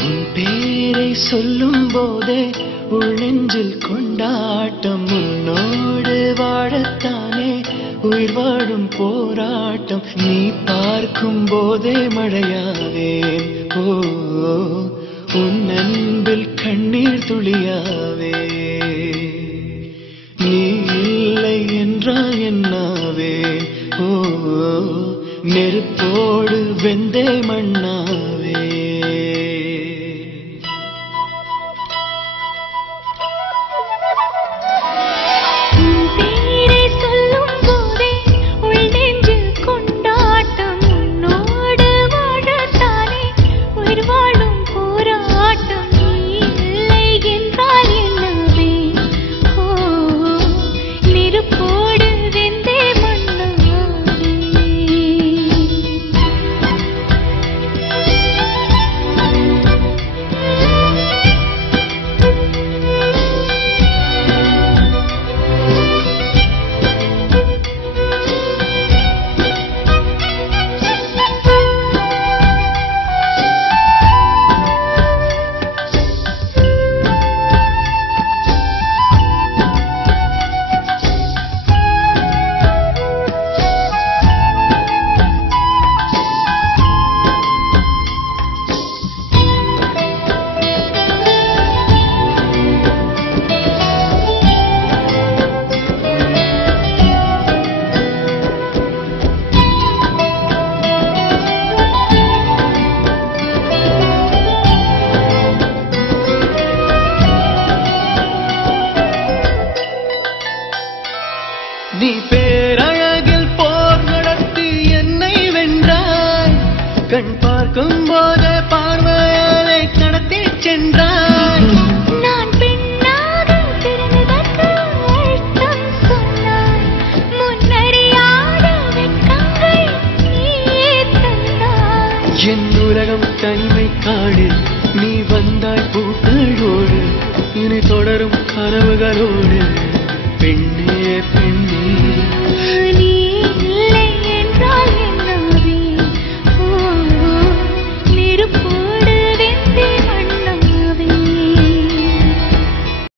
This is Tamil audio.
உன் பேரை சொல்லும் போதே உள் நெஞ்சில் கொண்டாட்டம் உன்னோடு வாழத்தானே உயிர் வாழும் போராட்டம் நீ பார்க்கும் போதே மழையாவேன் ஓ உன் அன்பில் கண்ணீர் துளியாவே நீ இல்லை என்றால் என்னாவேன் ஓ நெருப்போடு வெந்தே மண்ணாவே நீ பேரழகில் போர் நடத்தி என்னை வென்றாய் கண் பார்க்கும் போது பார்வையாலே கடத்தி சென்றாய் நான் பெண்ணாக பிறந்ததற்கு அர்த்தம் சொன்னாய் முன்னறியாத வெட்கங்கள் நீயே தந்தாய் என் உலகம் தனிமை காடு நீ வந்தாய் பூக்களோடு இனி தொடரும் கனவுகளோடு பெண்ணே பெண்ணே